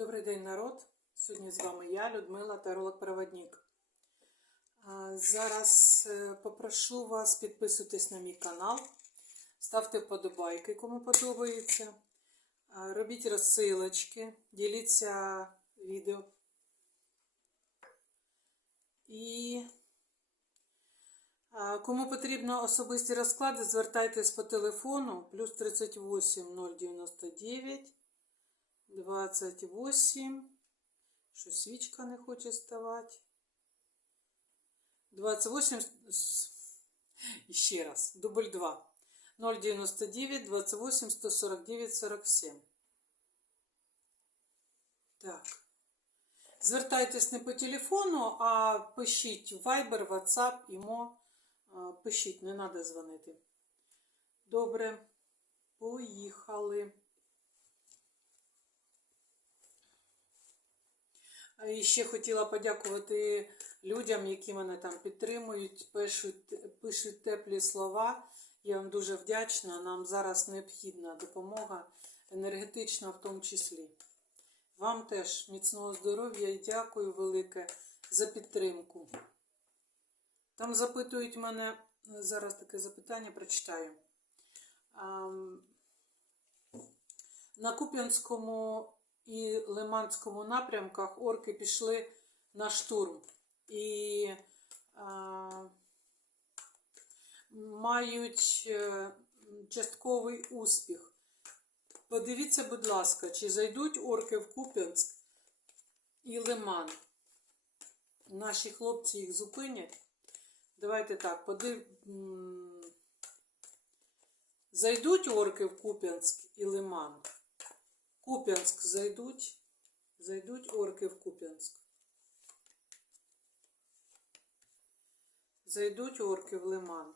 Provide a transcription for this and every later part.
Добрий день, народ! Сьогодні з вами я, Людмила, таролог-проводник. Зараз е, попрошу вас підписуйтесь на мій канал, ставте вподобайки, кому подобається. Робіть розсилочки, діліться відео. І кому потрібно особисті розклади, звертайтесь по телефону плюс 38 099 28. Що свічка не хоче ставати. 28. с- ще раз. Дубль 2. 099 28 149 47. Так. Звертайтесь не по телефону, а пишіть Viber, WhatsApp, ІМО. Пишіть, не треба дзвонити. Добре. Поїхали. І ще хотіла подякувати людям, які мене там підтримують, пишуть, пишуть теплі слова. Я вам дуже вдячна. Нам зараз необхідна допомога, енергетична в тому числі. Вам теж міцного здоров'я і дякую велике за підтримку. Там запитують мене, зараз таке запитання прочитаю. На Куп'янському і Лиманському напрямках орки пішли на штурм і а, мають е, частковий успіх. Подивіться, будь ласка, чи зайдуть орки в Куп'янськ і Лиман. Наші хлопці їх зупинять. Давайте так, подив... Зайдуть орки в Куп'янськ і Лиман. Куп'янськ зайдуть. Зайдуть орки в Куп'янськ. Зайдуть орки в Лиман.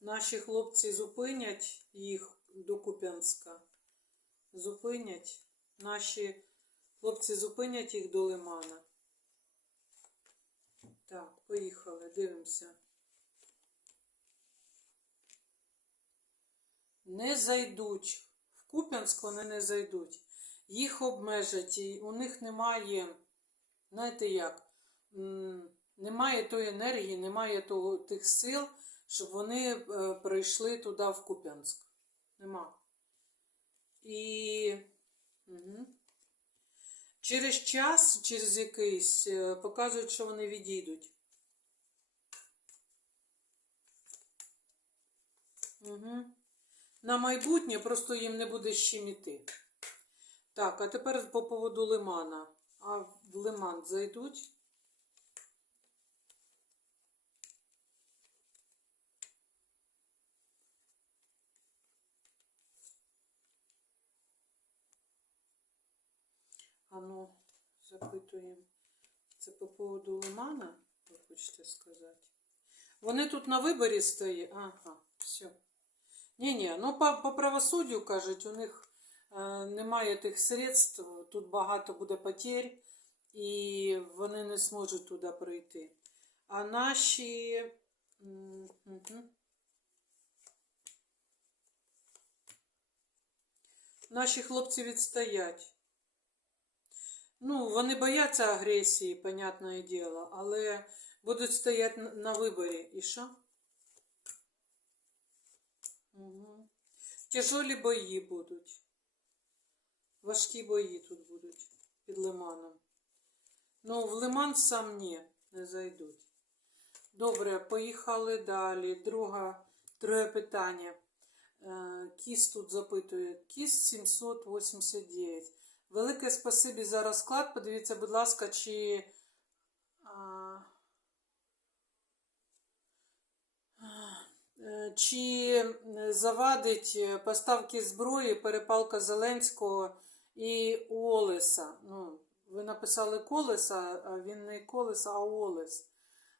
Наші хлопці зупинять їх до Куп'янська. Зупинять. Наші хлопці зупинять їх до Лимана. Так, поїхали, дивимося. Не зайдуть. В Куп'янськ вони не зайдуть. Їх обмежать, і у них немає, знаєте як, немає тої енергії, немає того, тих сил, щоб вони е, прийшли туди в Куп'янськ. Нема. І угу. через час, через якийсь, е, показують, що вони відійдуть. Угу. На майбутнє просто їм не буде з чим іти. Так, а тепер по поводу лимана. А в лиман зайдуть? А ну, запитуємо. Це по поводу лимана, ви хочете сказати? Вони тут на виборі стоять. Ага, все. Ні, ні, ну по, по правосуддю кажуть, у них е, немає тих средств, тут багато буде потерь, і вони не зможуть туди пройти. А наші. Наші хлопці відстоять. Ну, вони бояться агресії, понятне діло, але будуть стояти на виборі. І що? Угу. Тяжолі бої будуть. Важкі бої тут будуть під лиманом. Ну, в лиман сам ні, не зайдуть. Добре, поїхали далі. Друга, друге питання. Е, Кіс тут запитує. Кіс 789. Велике спасибі за розклад. Подивіться, будь ласка, чи. А, Е, Чи завадить е, поставки зброї перепалка Зеленського і Олеса? Ну, ви написали Колеса, а він не Колеса, а Олес.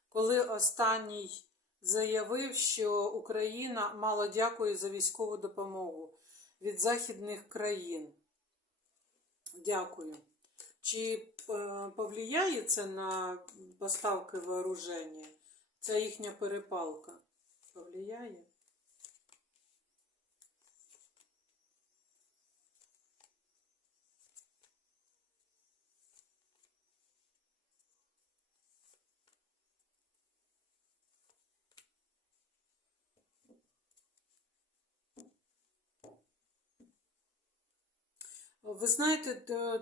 Коли останній заявив, що Україна мало дякує за військову допомогу від західних країн. Дякую. Чи е, повлияє це на поставки вооруження? Це їхня перепалка повлияє. Ви знаєте,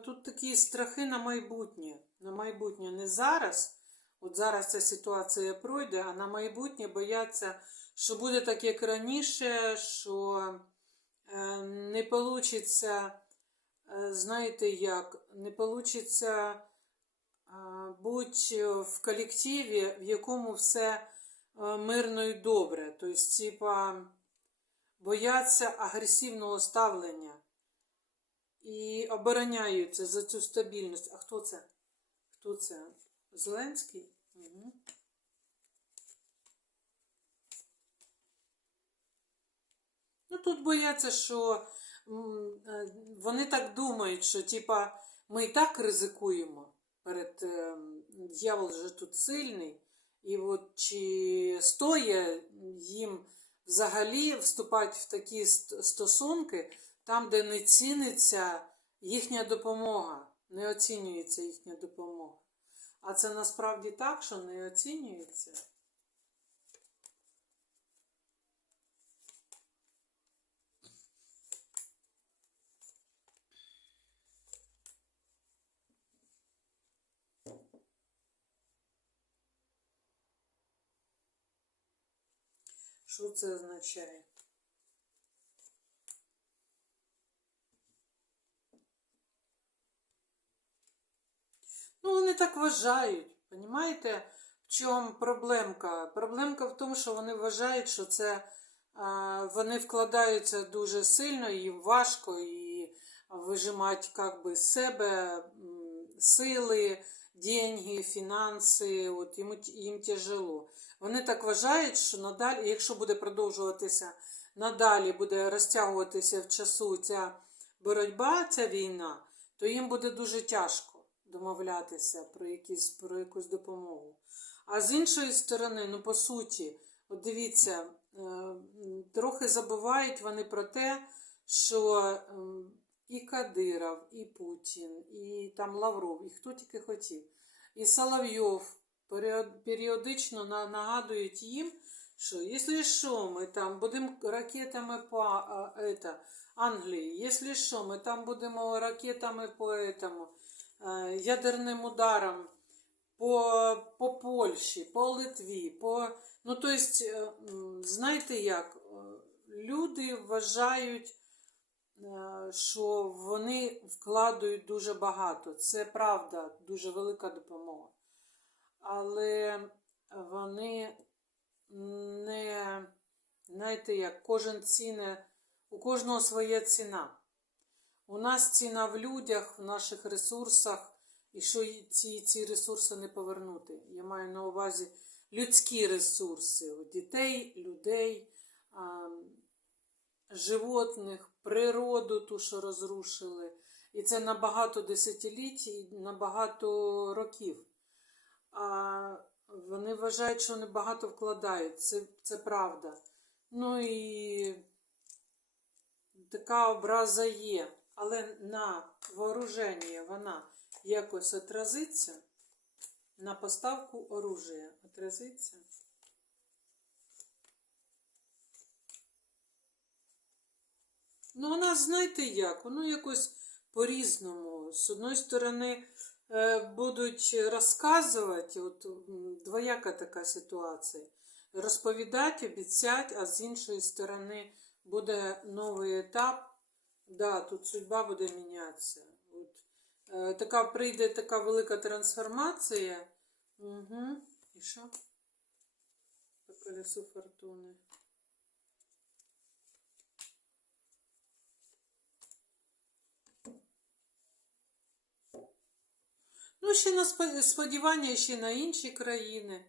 тут такі страхи на майбутнє, на майбутнє не зараз, От зараз ця ситуація пройде, а на майбутнє бояться, що буде так, як раніше, що е, не вийде, знаєте як, не вийде бути в колективі, в якому все е, мирно і добре. Тобто, типа, бояться агресивного ставлення і обороняються за цю стабільність. А хто це? Хто це? Зеленський? Ну, тут бояться, що е, вони так думають, що типа ми і так ризикуємо перед е, дьявол же тут сильний, і от чи стоє їм взагалі вступати в такі стосунки, там, де не ціниться їхня допомога, не оцінюється їхня допомога. А це насправді так, що не оцінюється. Що це означає? Ну, вони так вважають. Понімаєте, в чому проблемка? Проблемка в тому, що вони вважають, що це вони вкладаються дуже сильно, їм важко і вижимати как би, з себе сили, деньги, фінанси. От їм, їм тяжело. Вони так вважають, що надалі, якщо буде продовжуватися надалі, буде розтягуватися в часу ця боротьба, ця війна, то їм буде дуже тяжко домовлятися про, якісь, про якусь допомогу. А з іншої сторони, ну по суті, от дивіться, е, трохи забувають вони про те, що ем, і Кадиров, і Путін, і там Лавров, і хто тільки хотів, і Соловйов періодично нагадують їм, що якщо що, ми там будемо ракетами по а, это, Англії, якщо що, ми там будемо ракетами по этому, е, ядерним ударом по, по Польщі, по Литві, по. Ну, тобто, е, знаєте як, е, люди вважають, е, що вони вкладають дуже багато. Це правда, дуже велика допомога. Але вони не, знаєте як, кожен ціни, у кожного своя ціна. У нас ціна в людях, в наших ресурсах, і що ці, ці ресурси не повернути. Я маю на увазі людські ресурси, дітей, людей, животних, природу, ту, що розрушили. І це на багато десятиліть і на багато років. А вони вважають, що вони багато вкладають. Це, це правда. Ну і така образа є. Але на вооруження вона якось отразиться. На поставку оружия отразиться. Ну, вона, знаєте як, воно якось по-різному. З одної сторони, е, будуть розказувати, от двояка така ситуація. Розповідати, обіцяти, а з іншої сторони буде новий етап. Да, тут судьба буде мінятися. От, е, така прийде така велика трансформація. Угу. І що? По колесу фортуни. Ну, ще на сподівання ще на інші країни.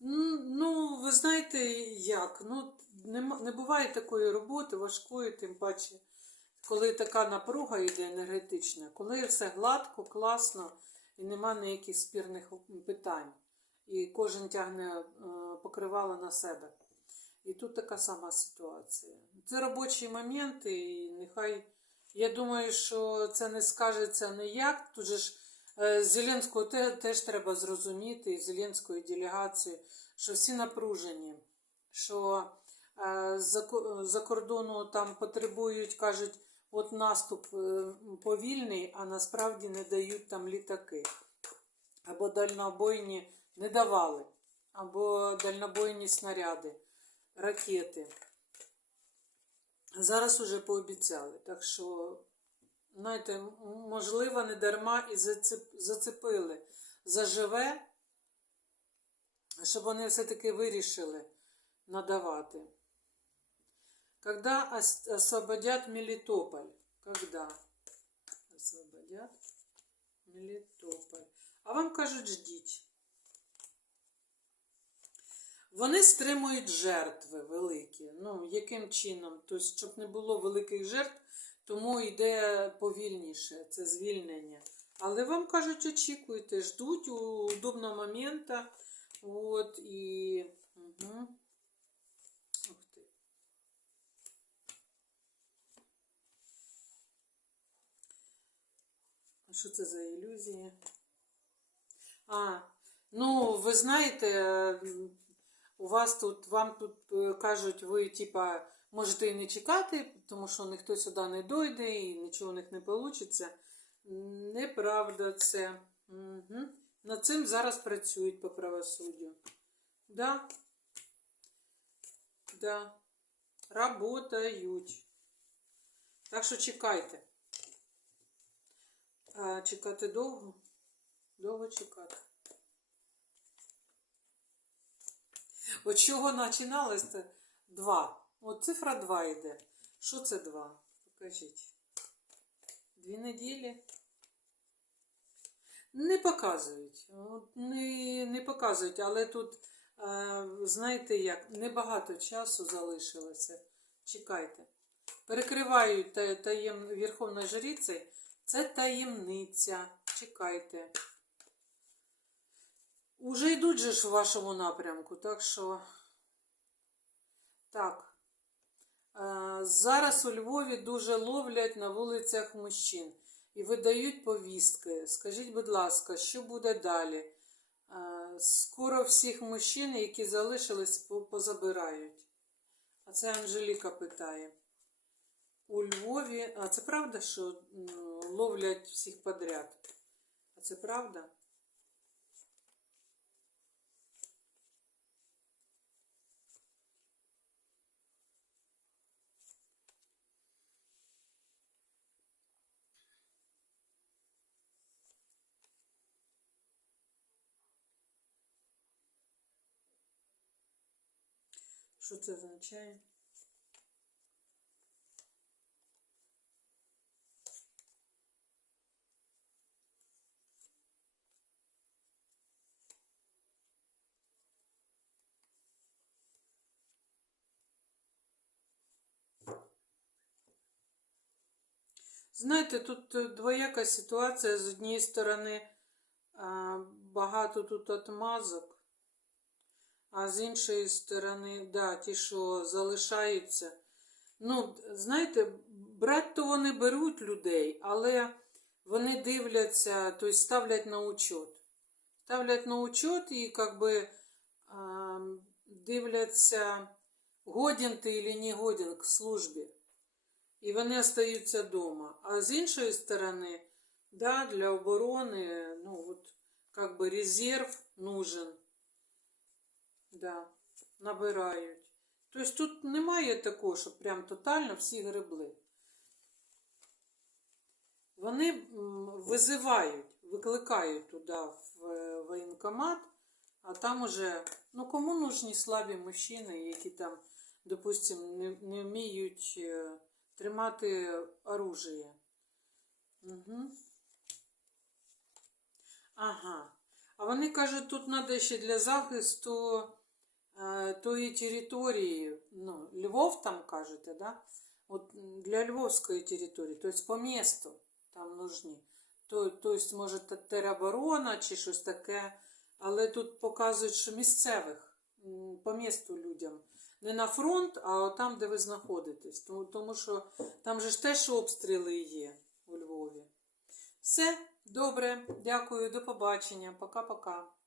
Ну, ви знаєте, як? Ну, нема- не буває такої роботи важкої, тим паче, коли така напруга йде енергетична, коли все гладко, класно і нема ніяких спірних питань. І кожен тягне е, покривало на себе. І тут така сама ситуація. Це робочі моменти, і нехай. Я думаю, що це не скажеться ніяк. Тут же ж е, Зеленського те- теж треба зрозуміти, і Зеленської делегації, що всі напружені, що е, за кордону там потребують, кажуть, от наступ е, повільний, а насправді не дають там літаки. Або дальнобойні не давали, або дальнобойні снаряди, ракети. Зараз уже пообіцяли. Так що, знаєте, можливо, не дарма і зацепили. Заживе, щоб вони все-таки вирішили надавати. Когда ос- освободят Мелитополь? Когда освободят Мелитополь? А вам кажуть, ждіть. Вони стримують жертви великі. Ну, яким чином? Тобто, щоб не було великих жертв, тому йде повільніше це звільнення. Але вам кажуть, очікуйте, ждуть у удобного моменту. От і. Угу. Ух ти. А що це за ілюзії? А, ну, ви знаєте, у вас тут, вам тут е, кажуть, ви, типа, можете і не чекати, тому що ніхто сюди не дойде і нічого у них не вийде. Неправда це. Угу. Над цим зараз працюють по правосуддю. Да. Да. Работають. Так що чекайте. А чекати довго? Довго чекати. От чого починалось то Два. От цифра 2 йде. Що це 2? Покажіть. Дві неділі. Не показують. От Не, не показують, але тут, е, знаєте як, небагато часу залишилося. Чекайте. Перекривають та- таєм Верховною Жрицею. Це таємниця. Чекайте. Уже йдуть же ж в вашому напрямку, так що. Так. Е, Зараз у Львові дуже ловлять на вулицях мужчин і видають повістки. Скажіть, будь ласка, що буде далі? Е, Скоро всіх мужчин, які залишились, позабирають. А це Анжеліка питає. У Львові. А це правда, що ловлять всіх подряд? А це правда? Що це означає? Знаєте, тут е, двояка ситуація. З однієї сторони багато тут отмазок, а з іншої сторони, да, ті, що залишаються. Ну, знаєте, брати то вони беруть людей, але вони дивляться, тобто ставлять на учет. Ставлять на учет і как би дивляться, годен ти чи не годен к службі. І вони остаються вдома. А з іншої сторони, да, для оборони, ну, от, как бы резерв нужен. Да, набирають. Тобто тут немає такого, щоб прям тотально всі гребли. Вони визивають, викликають туди в е, воєнкомат, а там уже, ну кому нужні слабі мужчини, які там, допустим, не, не вміють е, тримати оружие. Угу. Ага. А вони кажуть, тут треба ще для захисту е, тої території, ну, Львов там кажете, да? От для Львовської території, тобто по місту там нужні. То, тобто, може, тероборона чи щось таке, але тут показують, що місцевих по місту людям. Не на фронт, а там, де ви знаходитесь. Тому, тому що там же ж теж обстріли є у Львові. Все, добре, дякую, до побачення. Пока-пока.